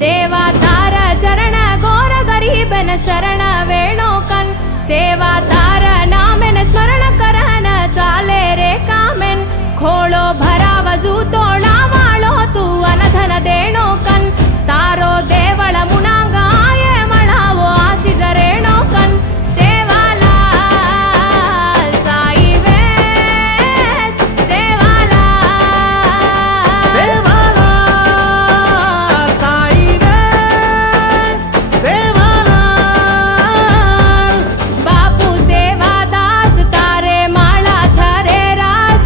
देवा तार चरण गोर गरीबन शरण वेणो कन सेवा तार नामेन स्मरण करन चाले रे कामेन खोळो भराव जूतोळा वाळो तू अनधन देणो कन तारो देवळ मुणांग आये मळावो आसीज रेणो कन सेवालाल साई वेस सेवालाल सेवालाल साई वेस सेवालाल बापू सेवादास तारे माळा झरे रास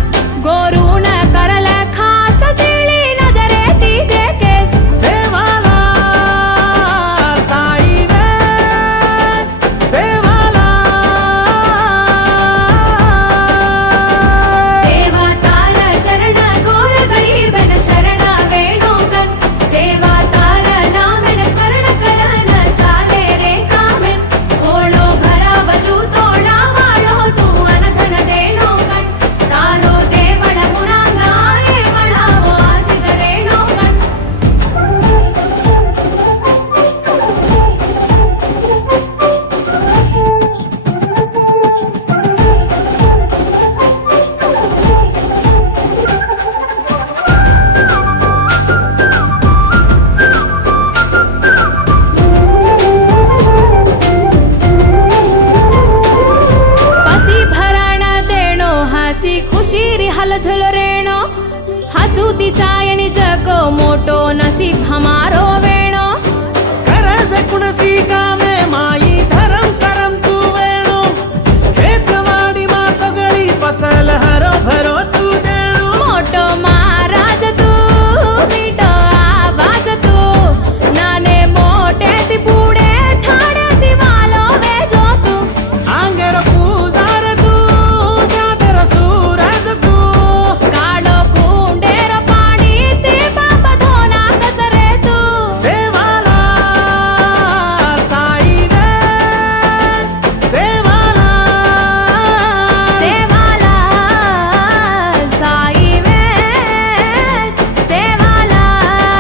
गोरून करल खास सिळी नजरे तिजे केस सेवालाल साई वेस सेवालाल देवा तार चरण गोर गरीबन शरण वेणो कन सेवा तार नामेन स्मरण करन चाले रे कामेन खोळो भराव जूतोळा वाळो तू अनधन देणो कन तारो देवळ मुणांग आये मळावो आसीज रेणो कन पसी भरण देणो हसी खुशी री हलझल रेणो हसू दिसायनी जगो मोटो नसीब हमारो वेणो करज कुणसी कामे माई धरम करम तू वेणो खेतवाडी मा सगळी फसल हरो भरो तू देणो मोटो महाराज तू मीठो आवाज तू नाने मोटे ती पुढे ठाणे ती वालो वेजो तू आंगेर पूजार तू जादर सूरज तू काळो कुंडेर पाणी ती बाप धोना कसरे तू सेवालाल साई वेस सेवालाल सेवालाल साई वेस सेवालाल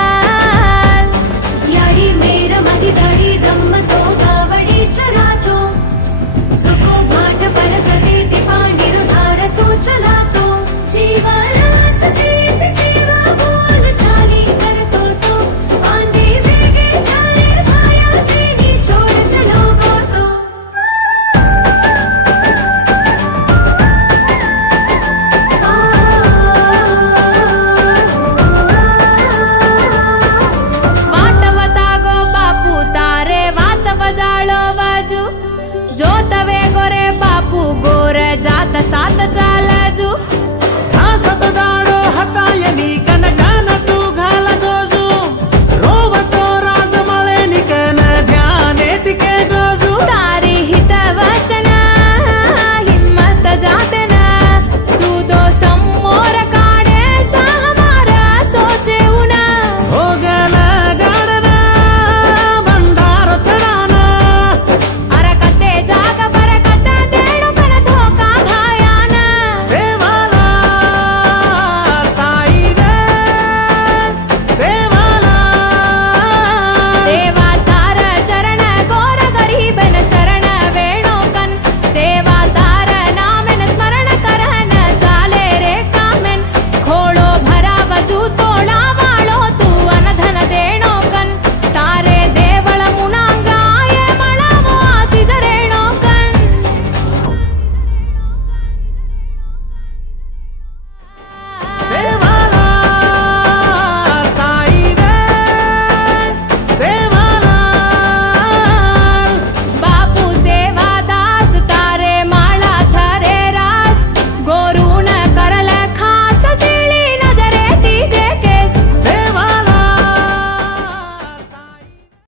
याडी मेर मधी धडी रमतो गावडी चरातो सुको भाट परसते ते पांडीर धारतो चलातो जीवरास सेते सेवा बोल चाली करतो तो आंधे वेगे चालेर भाया सेनी छोर चलो गोतो वाटवतागो बापू तारे वात वजाळो वाजू जोतवे गोरे बापू गोर जात सात चालजू घासत दाडो हतायनी